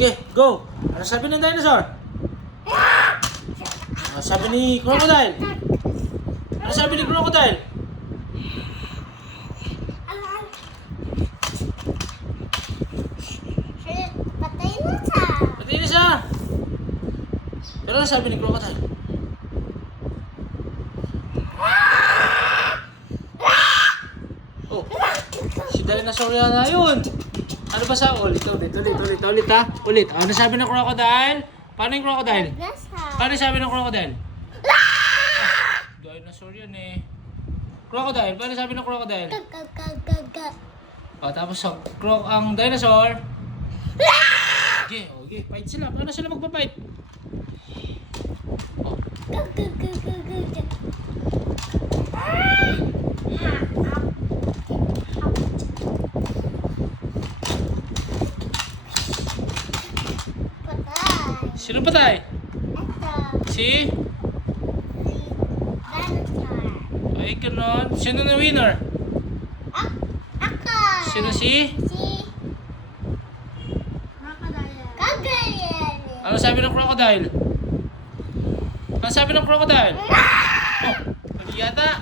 Okay, go! Ano sabi ng dinosaur? Ano sabi ni crocodile? Ano sabi ni crocodile? Patay na siya. Pati na siya! Pero ano sabi ni crocodile? Oh, si dinosaur yata yun! Ano ba sa ulit ha? Ulit. Ano sabi ng crocodile? Paano yung crocodile? Paano sabi ng crocodile? Dinosaur yun eh. Crocodile, paano sabi ng crocodile? O, tapos ang dinosaur. Okay, fight sila. Paano sila magpa-fight? Oh, Patay. sino patay? Ito. Si? Dinosaur. Ay, ganon. Sino na winner? Ako. Sino si? Si Crocodile. Ano sabi ng crocodile? Ano sabi ng crocodile? Oh, mali yata.